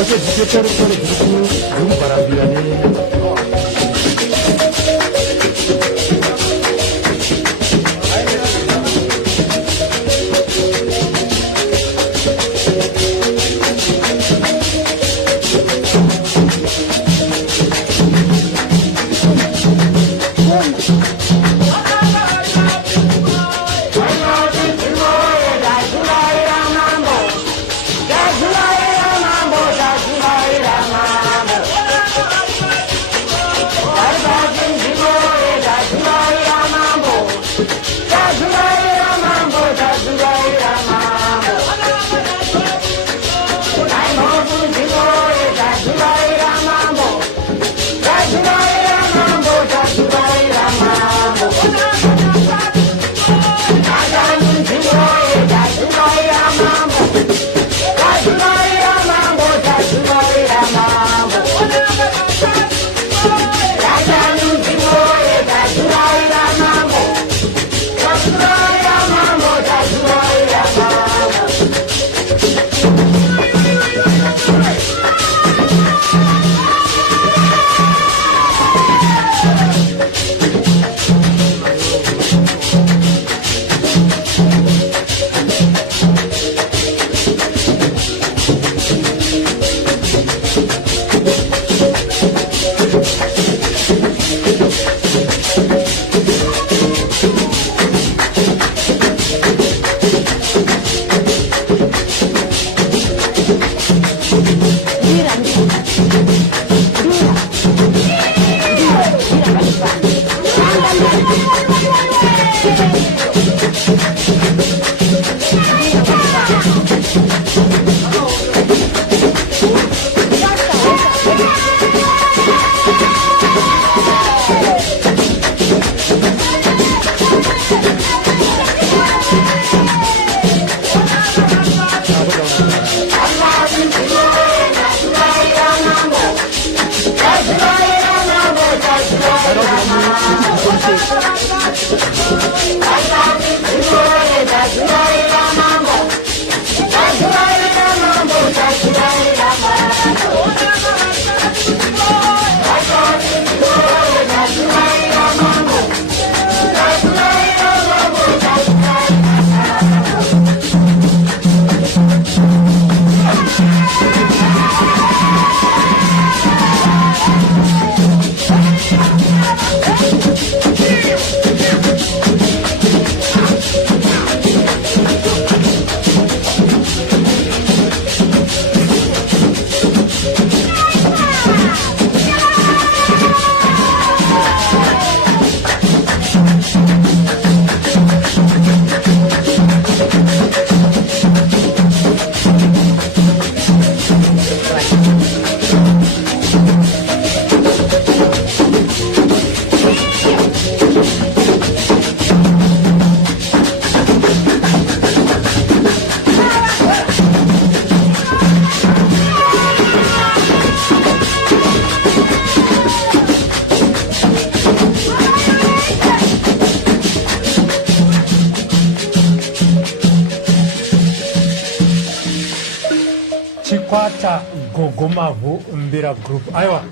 어제 무게차를 그렇고 너무 바람이라네. Come on. Mr. Gogomavu Mbira Group. Aiwa,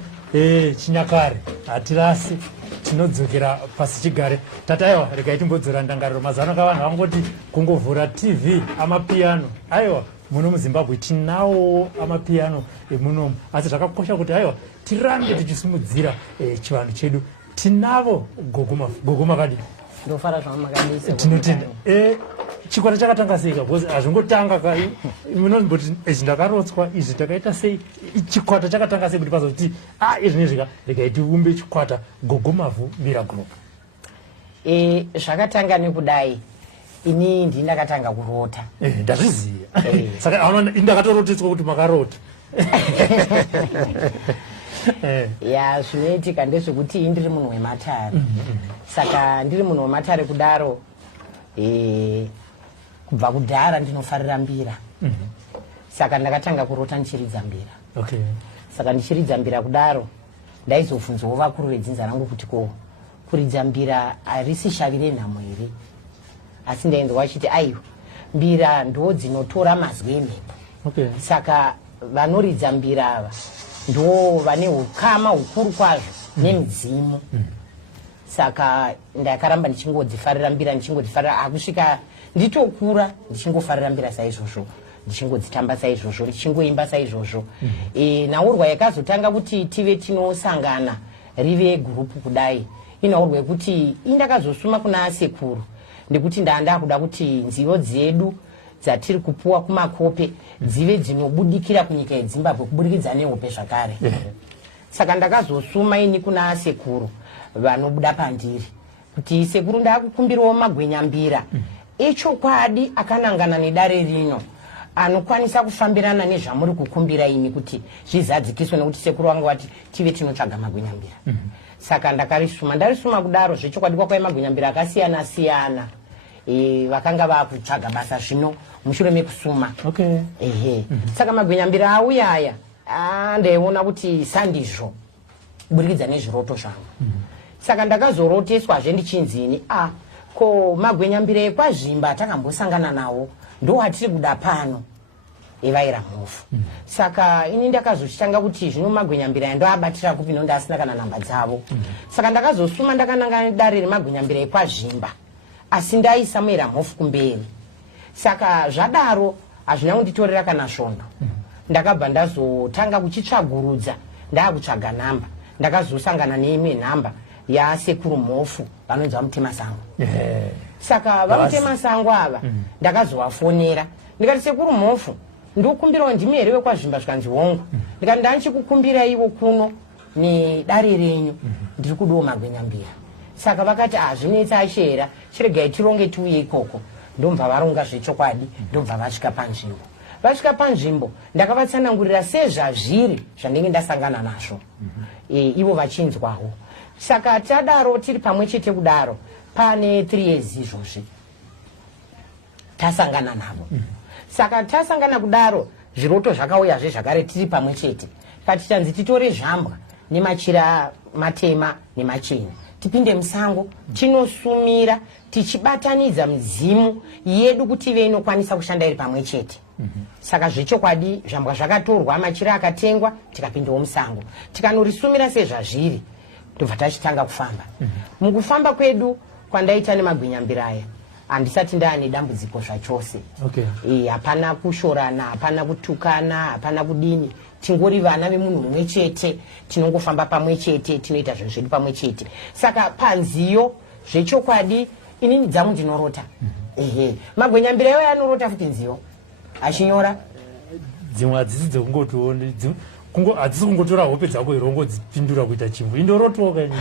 chinyakare, hatirasi, tinodzokera pasi chigare. Tataiwa, regai timbodzora ndangariro mazano kavanhu vangoti kungovhura TV amapiano. Aiwa, muno muZimbabwe tinawo amapiano emunomu. Asi zvakakosha kuti aiwa, tirambe tichisimudzira chivanhu chedu. Tinavo Gogoma kadi. Ndofara zvamakanisa. Tinotenda. Chikwata chakatanga sei because hazvingotanga kai munomboti ndakarotswa izvi takaita sei chikwata chakatanga sei kuti pazoti izvi nezvika regai tiumbe chikwata Gogomavu Mbira Group. Zvakatanga nekudai ini ndakatanga kurota. Ndazviziva. Saka ndakatoroteswa kuti makarota. Ya zvinoitika ndezvekuti ndiri munhu wematare. Saka ndiri munhu wematare kudaro kubva kudhara ndinofarira mbira. Saka ndakatanga kurota ndichiridza mbira. Okay. Saka ndichiridza mbira kudaro ndaizobvunzawo vakuru vedzinza rangu kuti ko kuridza mbira harisi shavire nhamo here, asi ndainzwa vachiti aiwa mbira ndo dzinotora mazwi emhepo. Okay. Saka vanoridza mbira ava ndo vane ukama hukuru kwazvo nemidzimu. Saka ndakaramba ndichingodzifarira mbira ndichingodzifarira akusvika nditokura ndichingofarira mbira saizvozvo, ndichingodzitamba saizvozvo, ndichingoimba saizvozvo. Naurwa yakazotanga kuti tive tinosangana rive gurupu kudai inaurwa yekuti indakazosuma kuna sekuru ndekuti ndakuda kuti nziyo dzedu dzatiri kupuwa kumakope dzive dzinobudikira kunyika yeZimbabwe kubudikidza nehope zvakare. Saka ndakazosuma ini kuna sekuru vanobuda pandiri kuti sekuru ndakukumbirawo magwenyambira echokwadi akanangana nedare rino anokwanisa kufambirana nezvamuri kukumbira ini kuti zvizadzikiswe nekuti sekuru wangu wati tive tinotsvaga magwenyambira. Saka ndarisuma kudaro zvechokwadi kwakwai magwenyambira akasiyana siyana. Vakanga vakutsvaga basa zvino mushure mekusuma. Okay. Saka magwenyambira auya aya ndaiona kuti sandizvo kubudikidza nezviroto zvangu. Saka ndakazoroteswazve ndichinzini ko magwenyambira ekwazvimba takambosangana nawo ndo atiri kuda pano evaira mhofu. Saka ini ndakazochitanga kuti zvino magwenyambira ndoabatira kupi no ndasina kana namba dzavo. Saka ndakazosuma ndakananga dare remagwenyambira ekwazvimba asi ndaisamuira mhofu kumberi. Saka zvadaro hazvina kunditorera kana svondo. Ndakabva ndazotanga kuchitsvagurudza ndakutsvaga namba ndakazosangana neimwe nhamba yasekuru mhofu vanonzi vaMutemasango. Saka vaMutemasango ava ndakazovafonera ndikati sekuru mhofu ndokumbirawo ndimi here wekwazvimba zvikanzi hongu, ndikati ndanchikukumbira ivo kuno nedare renyu ndiri kudawo magwenyambira. Saka vakati zvinoitsa achera chiregai tironge tiuye ikoko. Ndomva varonga zvechokwadi ndomva vasvika panzvimbo. Vasvika panzvimbo ndakavatsanangurira sezvazviri zvandenge ndasangana nazvo. Ivo vachinzwawo. Saka tadaro tiri pamwe chete kudaro pane 3 years izvozvi tasangana navo. Saka tasangana kudaro zviroto zvakauyazve zvakare tiri pamwe chete. Kati tanzi titore zvambwa nemachira matema nemachena tipinde musango tinosumira tichibatanidza midzimu yedu kuti ive inokwanisa kushanda iri pamwe chete. Saka zvechokwadi zvambwa zvakatorwa machira akatengwa tikapindawo musango tikanorisumira sezvazviri ndobva tachitanga kufamba. Mukufamba kwedu kwandaita nemagwenyambira aya handisati ndaane dambudziko zvachose. Hapana kushorana, hapana kutukana, hapana kudini. Tingori vana vemunhu mumwe chete, tinongofamba pamwe chete, tinoita zvinhu zvedu pamwe chete. Saka panziyo zvechokwadi inini dzangu ndinorota. Magwenyambira iwo anorota futi nziyo achinyora dzimwe hadzisi dzekungotione hadzisi kungotora hope dzako irongo dzipindura kuita chimbo indorotowo kaini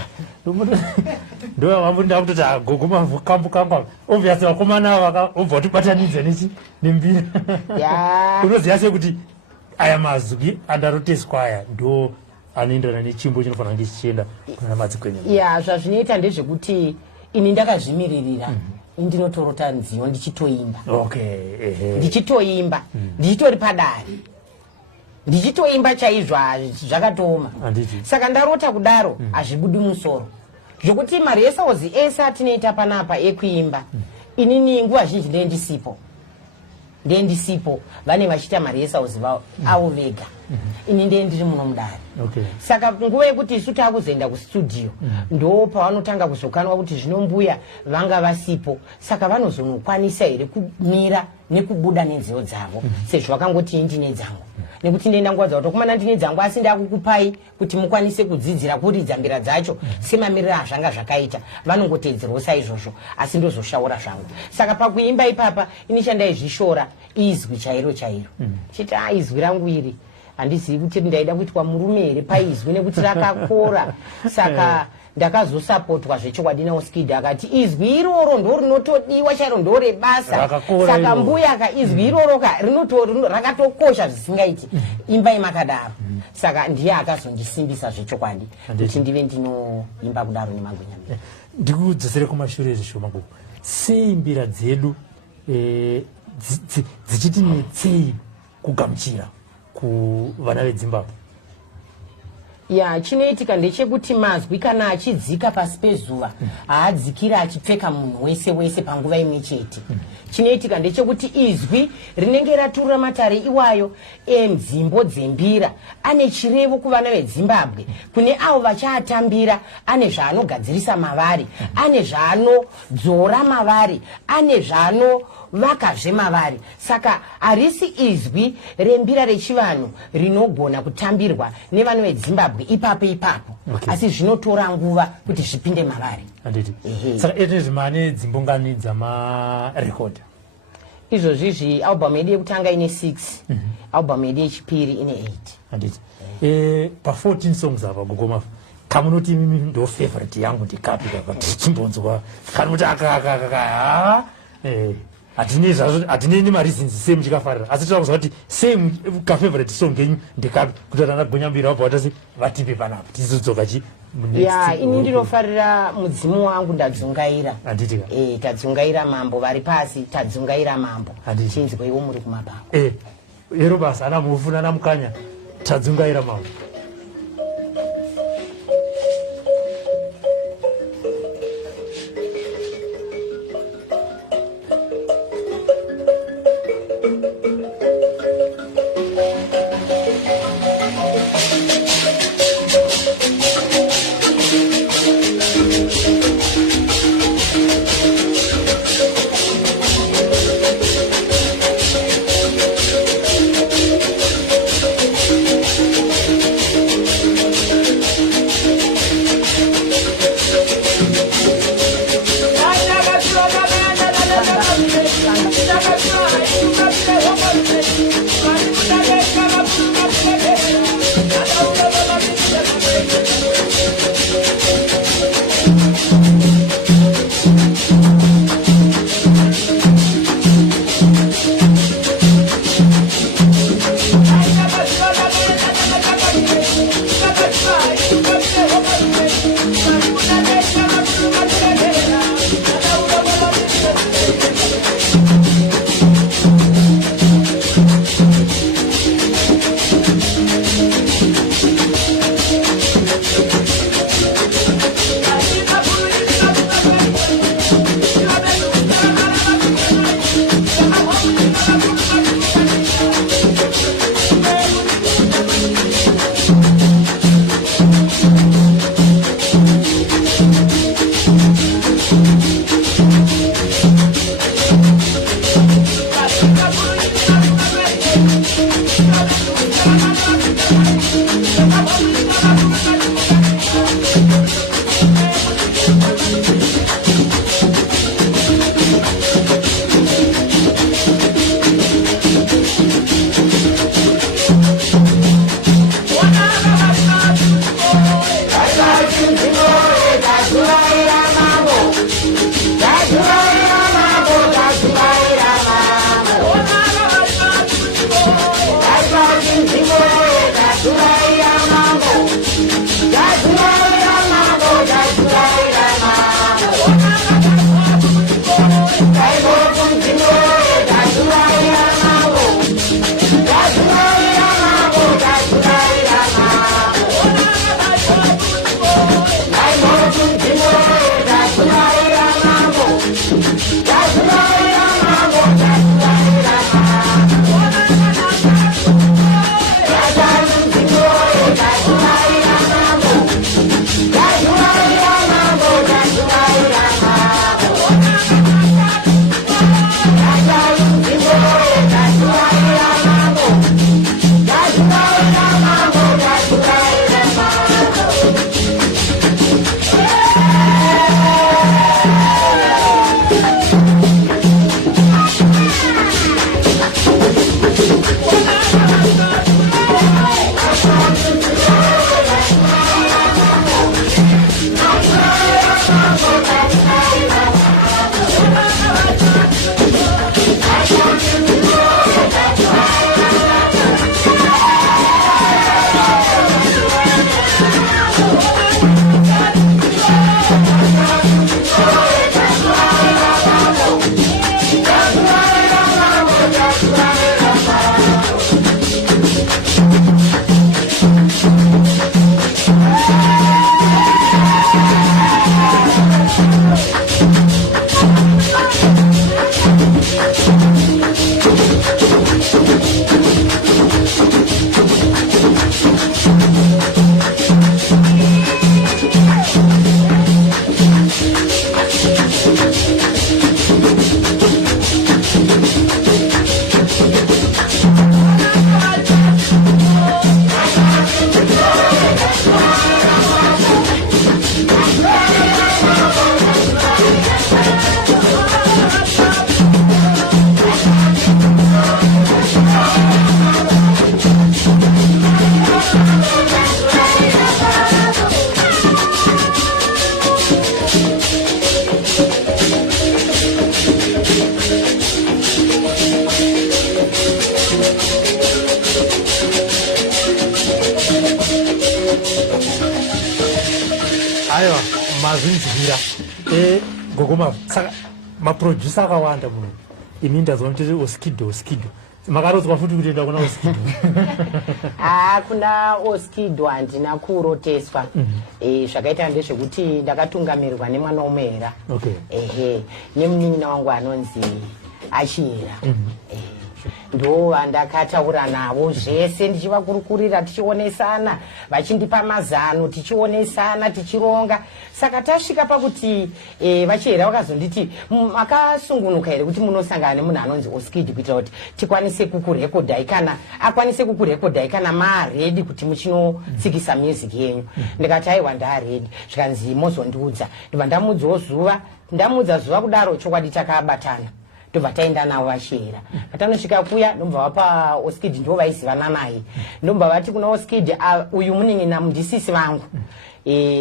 ndovambo ndakutoti Gogomavu kambu kangu obviously vakomana ava obva kutibatanidza nembira. Unoziva sekuti aya mazwi andaroteswa aya ndo anoenderana nechimbo chinofanira kunge chichienda kuna madzikwenyambira. Zvazvinoita ndezvekuti ini ndakazvimiririra ndinotorota nziyo ndichitoimba. Ndichitoimba ndichitori padare ndichitoimba chaizvo zvakatooma. Saka ndarota kudaro hazvibudi musoro zvokuti marehesahozi ese atinoita panapa ekuimba inini nguva zhinji ndendisipo vane vachiita marehesahozi avo vega. ini ndiye ndiri muno mudare. Okay. Saka nguva yekuti isu takuzoenda kustudio ndo pavanotanga kuzokanwa kuti zvino mbuya vanga vasipo, saka vanozonokwanisa here kumira nekubuda nenzeo dzavo sezvo vakangoti ndine dzangu, nekuti ndenda nguva dzavo tokumana ndine dzangu asi ndakukupai kuti mukwanise kudzidzira kuridza mbira dzacho semamiriro azvanga zvakaita, vanongoteedzerwo saizvozvo asi ndozoshaura zvangu. Saka pakuimba ipapa ini chandaizvishora izwi chairo chairo chiti izwi rangu iri handizivi kuti ndaida kuitwa murume here paizwi nekuti rakakora. Saka ndakazosapotwa zvechokwadi naOskid akati izwi iroro ndo rinotodiwa chairo ndo rebasa. Saka mbuya ka izwi iroro ka rakatokosha zvisingaiti imbai makadaro. Saka ndiye akazondisimbisa zvechokwadi kuti ndive ndinoimba kudaro neMagwenya Mbira. Ndikudzosere kumashure zvishoma kuko sei mbira dzedu dzichiti netsei kugamuchira kuvana veZimbabwe? Ya chinoitika ndechekuti mazwi kana achidzika pasi pezuva haadzikira achipfeka munhu wese wese panguva imwe chete. Chinoitika ndechekuti izwi rinenge raturura matare iwayo enzimbo dzembira ane chirevo kuvana veZimbabwe, kune avo vachaatambira ane zvaanogadzirisa mavari, ane zvaanodzora mavari, ane zvaanovakazve mavari. Saka harisi izwi rembira rechivanhu rinogona kutambirwa nevana veZimbabwe ipapo asi zvinotora nguva kuti zvipinde mavari. Saka etezvi mane dzimbongani dzamarekodha izvozvizvi album yedu yekutanga ine 6 album yedu yechipiri ine 8. Pa14 songs apa gogoma kamunoti mimi ndo favorite yangu ndikapi chimbonzwa kanuti hatineni mareasons same chikafarira asi tinokuziva kuti same ka-favorite song yenyu ndikapi kuti Gwenya Mbira wabva watasi vatipe panapa tizodzoka ini ndinofarira mudzimu wangu ndadzungaira. Tadzungaira mambo vari pasi, tadzungaira mambo chinzweiwo muri kumabako. Ero basa ana mufuna namukanya tadzungaira mambo. azvinzwira gogoma saka maproducer akawanda muno ini ndazwa kuti oskido makarodzwa futi kuti enda kuna oskido kuna oskido handina kuroteswa zvakaita ndezvekuti ndakatungamirirwa nemwana womera nemunin'ina wangu anonzi Achira ndo vandakataura navo zvese ndichivakurukurira tichionesana vachindipa mazano tichionesana tichironga saka tasvika pakuti vachera vakazonditi makasungunuka here kuti munosangana nemunhu anonzi Oskid kuitira kuti tikwanise kukurekodhai kana akwanise kukurekodhai kana maredi kuti muchinotsikisa music yenyu ndikati aiwa ndaredi zvikanzi mozondiudza ndibva ndamudzawo zuva ndamudza zuva kudaro chokwadi takabatana ndobva taenda navo vachera patanosvika kuya ndombva vapa Oskid ndo vaizivana naye ndombva vati kuna Oskid uyu munin'ina mundisisi vangu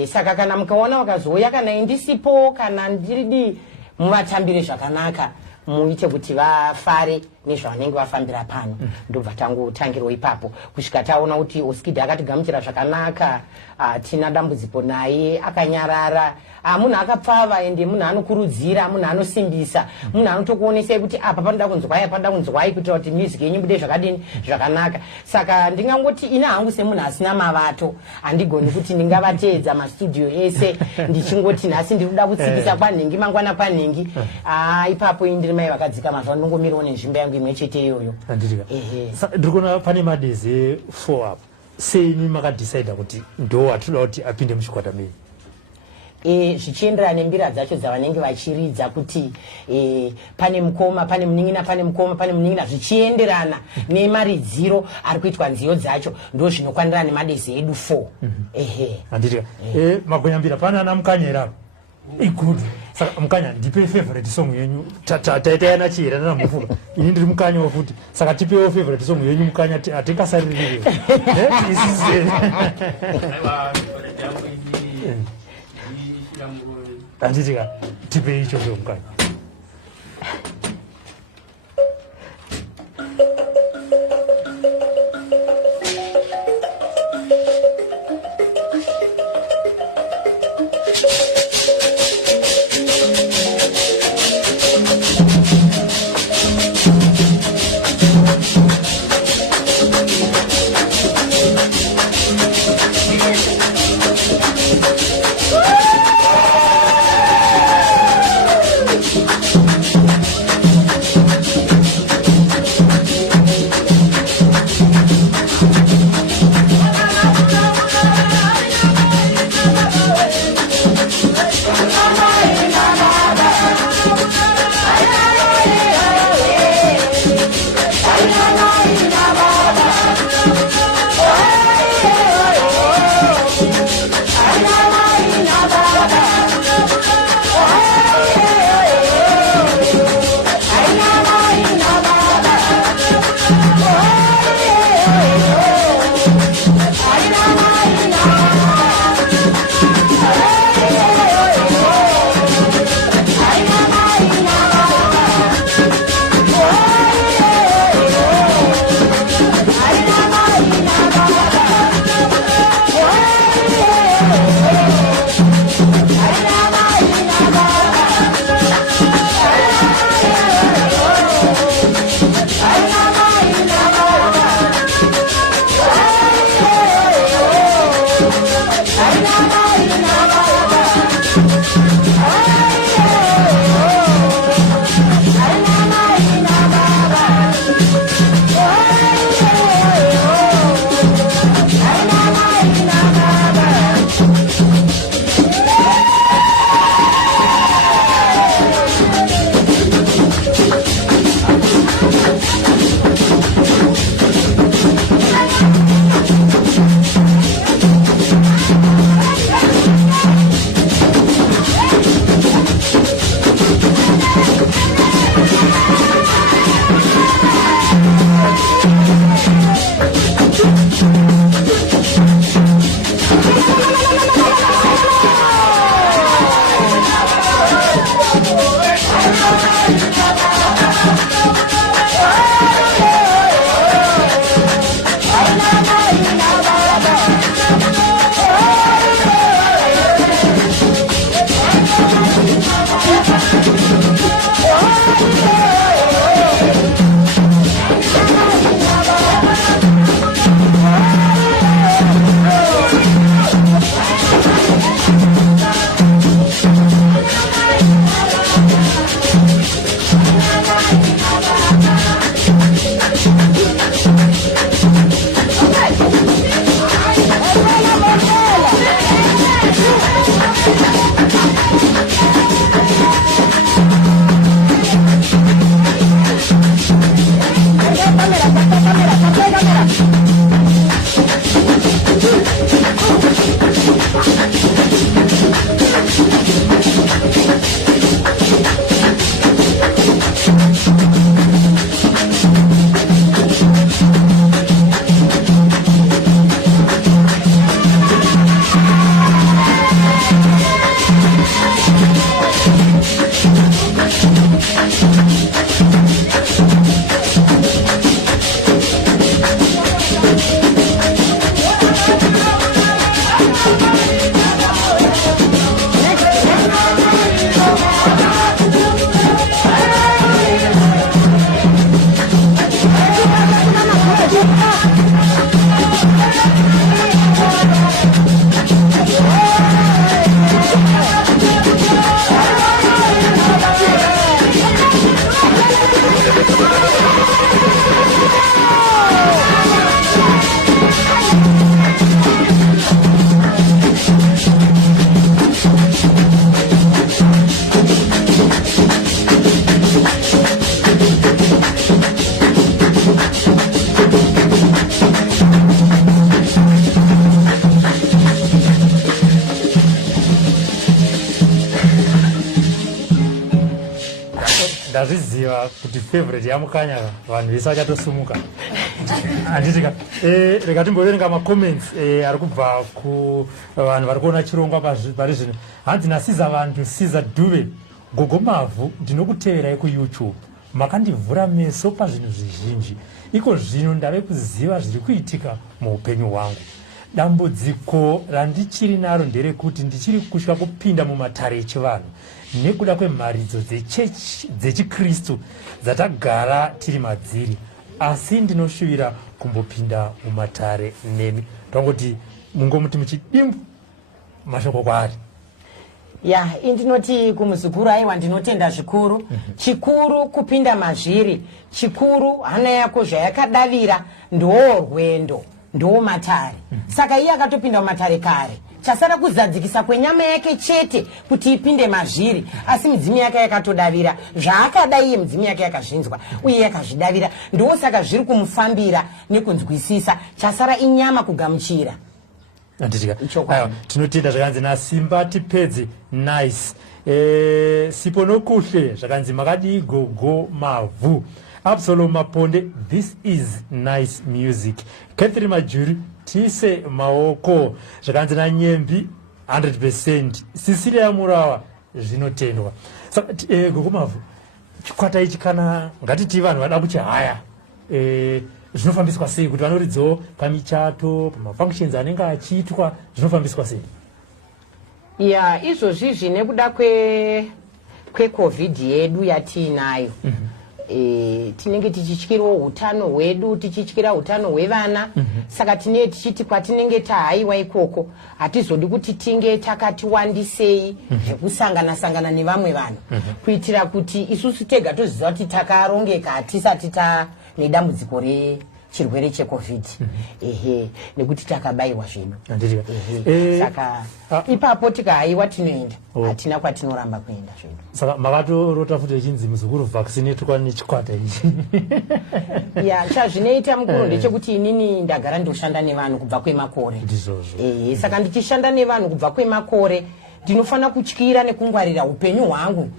saka kana mukaona vakazouya kana indisipo kana ndiridi muvatambire zvakanaka muite kuti vafare nezvavanenge vafambira pano ndobva tangotangirwa ipapo kusvika taona kuti Oskid akatigamuchira zvakanaka tina dambudziko naye akanyarara munhu akapfava ende munhu anokurudzira munhu anosimbisa munhu anotokuonesai kuti apa panoda kunzwai kuitira kuti music yenyu bude zvakadini zvakanaka saka ndingangoti ina hangu semunhu asina mavato handigoni kuti ndingavateedza mastudio ese ndichingoti nhasi ndiri kuda kutsikisa kwanhingi mangwana kwanhingi ipapo indiri mai vakadzika mazuva ndongomirawo nenzvimbo yangu imwe chete iyoyo ndiri kuona pane madezi 4 apo seini makadhisaidha kuti ndo atoda kuti apinde muchikwata mei zvichienderana nembira dzacho dzavanenge vachiridza kuti pane mukoma pane munin'ina pane mukoma pane munin'ina zvichienderana nemaridziro ari kuitwa nziyo dzacho ndo zvinokwanirana nemadezi edu 4 handitika magonyambira pana ana mukanyera igudu saka mukanya ndipe favorite song yenyu taitayana chira nanamufuka ini ndiri mukanyawo futi saka tipewo favorite song yenyu mukanya hatingasaririre handitika tipe icho cho mukanya ndazviziva kuti favorite yamukanya vanhu vese vachatosumuka. Handitika rega timboverenga macomments ari kubva kuvanhu vari kuona chirongwa pari zvino. Hanzi nasiza vantu Siza Dube Gogo Mavhu ndinokuteverai kuYouTube. Makandivhura meso pazvinhu zvizhinji. Iko zvino ndave kuziva zviri kuitika muupenyu hwangu. Dambudziko randichiri naro nderekuti ndichiri kutya kupinda mumatare echivanhu nekuda kwemharidzo dzechikristu dzatagara tiri madziri, asi ndinoshuvira kumbopinda mumatare nemi. Tongoti mungomuti muchidimbu mashoko kwaari. Ya, indinoti kumuzukuru aiwa ndinotenda zvikuru. Chikuru kupinda mazviri, chikuru hana yako zvayakadavira ndo rwendo, ndo matare. Saka iye akatopinda mumatare kare. Chasara kuzadzikisa kwenyama yake chete kuti ipinde mazviri, asi midzimu yake yakatodavira zvaakada iye, midzimu yake yakazvinzwa uye yakazvidavira, ndo saka zviri kumufambira nekunzwisisa. Chasara inyama kugamuchira. Anditika tinotenda zvakanzi nasimba tipedze nice sipo nokuhle zvakanzi makadi Gogo Mavhu. Absalom Maponde, this is nice music. Catherine Majuri, tise maoko zvakanzi naNyembi 100%. Cecilia Murawa zvinotendwa. Gogo Mavhu, chikwata ichi kana ngatiti vanhu vada kuti haya zvinofambiswa sei kuti vanoridzawo pamichato pamafunctions anenge achiitwa, zvinofambiswa sei? Ya, izvozvizvi nekuda kweCovid yedu yatiinayo, tinenge tichityirawo utano hwedu, tichityira utano hwevana. Saka tinenge tichiti kwatinenge tahaiwa ikoko hatizodi kuti tinge takati wandisei zvekusangana nevamwe vanhu, kuitira kuti isusu tega toziva kuti takarongeka hatisati nedambudziko rechirwere cheCovid. Nekuti takabayiwa zvedu. Saka ipapo tikahaiwa tinoenda, hatina kwatinoramba kuenda zvedu. Saka makatorota futi echinzi muzukuru vaccinatwa nechikwata ichi. Ya, chazvinoita mukuru ndechekuti inini ndagara ndoshanda nevanhu kubva kwemakore. Saka ndichishanda nevanhu kubva kwemakore ndinofana kutyira nekungwarira upenyu hwangu.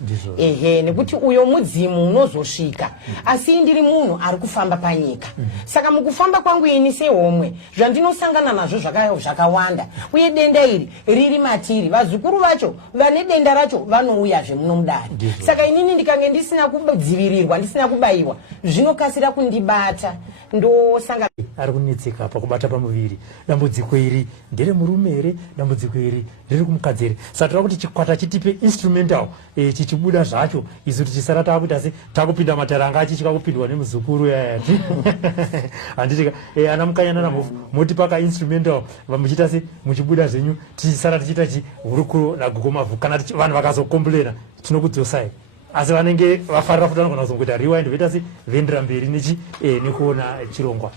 Nekuti uyo mudzimu unozosvika, asi ndiri munhu ari kufamba panyika. Saka mukufamba kwangu ini sehomwe zvandinosangana nazvo zvakawanda, uye denda iri riri matiri. Vazukuru vacho vane denda racho vanouya zvemunomudari. Saka inini ndikange ndisina kudzivirirwa, ndisina kubayiwa, zvinokasira kundibata. Ndosanga ari kunetseka pakubata pamuviri. Dambudziko iri ndere murume here? Dambudziko iri ndere kumukadzi here? Saka toda kuti chikwata chitipe instrumental chichibuda zvacho, isu tichisara takuita se takupinda mataranga achichika kupindwa nemuzukuru yayati. Handitika ana mukanyana namofu moti paka instrumental vamuchita se muchibuda zvenyu tichisara tichita hurukuro naGogo Mavhu. Kana vanhu vakazokomplena tinokudzosai, asi vanenge vafarira futi vanogona kuzongoita rewind voita se vendera mberi nekuona chirongwa.